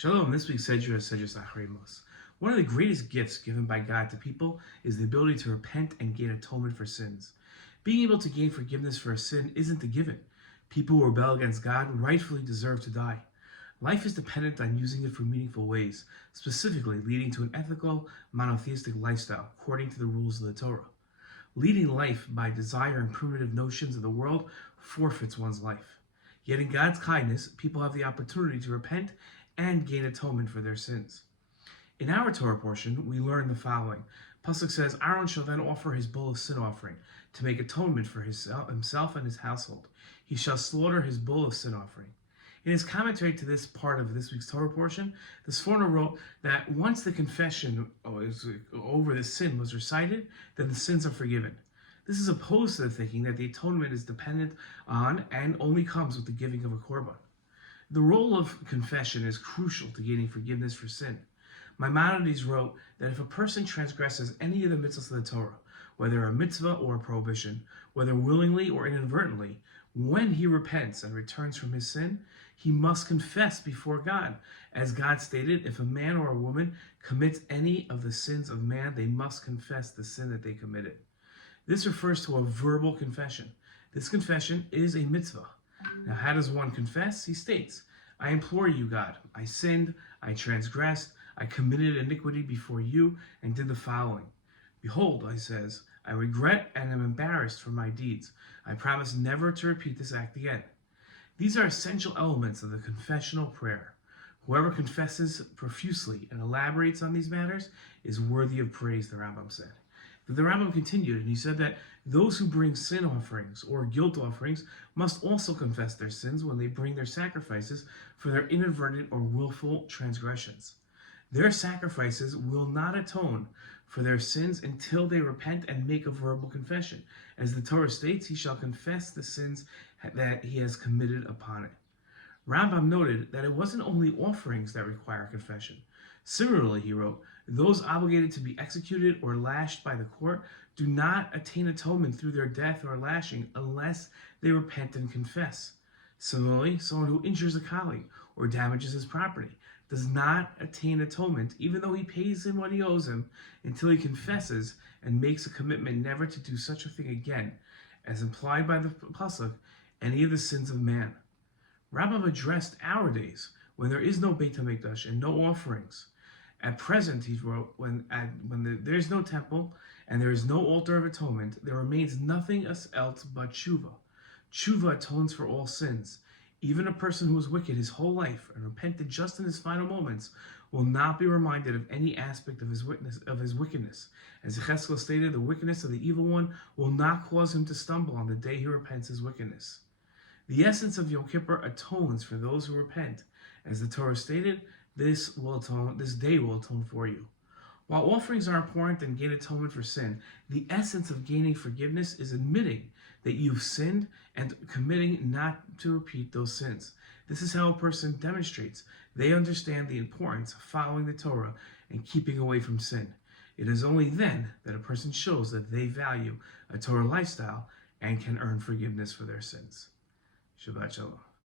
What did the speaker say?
Shalom, this week's Sedra Acharei Mos. One of the greatest gifts given by God to people is the ability to repent and gain atonement for sins. Being able to gain forgiveness for a sin isn't a given. People who rebel against God rightfully deserve to die. Life is dependent on using it for meaningful ways, specifically leading to an ethical, monotheistic lifestyle according to the rules of the Torah. Leading life by desire and primitive notions of the world forfeits one's life. Yet in God's kindness, people have the opportunity to repent and gain atonement for their sins. In our Torah portion, we learn the following. Pasuk says, Aaron shall then offer his bull of sin offering to make atonement for himself and his household. He shall slaughter his bull of sin offering. In his commentary to this part of this week's Torah portion, the Sforno wrote that once the confession over the sin was recited, then the sins are forgiven. This is opposed to the thinking that the atonement is dependent on and only comes with the giving of a korban. The role of confession is crucial to gaining forgiveness for sin. Maimonides wrote that if a person transgresses any of the mitzvahs of the Torah, whether a mitzvah or a prohibition, whether willingly or inadvertently, when he repents and returns from his sin, he must confess before God. As God stated, if a man or a woman commits any of the sins of man, they must confess the sin that they committed. This refers to a verbal confession. This confession is a mitzvah. Now, how does one confess? He states, I implore you, God, I sinned, I transgressed, I committed iniquity before you, and did the following. Behold, I says, I regret and am embarrassed for my deeds. I promise never to repeat this act again. These are essential elements of the confessional prayer. Whoever confesses profusely and elaborates on these matters is worthy of praise, the Rambam said. The Rambam continued, and he said that those who bring sin offerings or guilt offerings must also confess their sins when they bring their sacrifices for their inadvertent or willful transgressions. Their sacrifices will not atone for their sins until they repent and make a verbal confession. As the Torah states, he shall confess the sins that he has committed upon it. Rambam noted that it wasn't only offerings that require confession. Similarly, he wrote, those obligated to be executed or lashed by the court do not attain atonement through their death or lashing unless they repent and confess. Similarly, someone who injures a colleague or damages his property does not attain atonement even though he pays him what he owes him until he confesses and makes a commitment never to do such a thing again, as implied by the pasuk, any of the sins of man. Rambam addressed our days when there is no Beit HaMikdash and no offerings. At present, he wrote, when there is no temple and there is no altar of atonement, there remains nothing else but tshuva. Tshuva atones for all sins. Even a person who was wicked his whole life and repented just in his final moments will not be reminded of any aspect of his wickedness. As Yechezkel stated, the wickedness of the evil one will not cause him to stumble on the day he repents his wickedness. The essence of Yom Kippur atones for those who repent. As the Torah stated, this day will atone for you. While offerings are important and gain atonement for sin, the essence of gaining forgiveness is admitting that you've sinned and committing not to repeat those sins. This is how a person demonstrates they understand the importance of following the Torah and keeping away from sin. It is only then that a person shows that they value a Torah lifestyle and can earn forgiveness for their sins. Shabbat Shalom.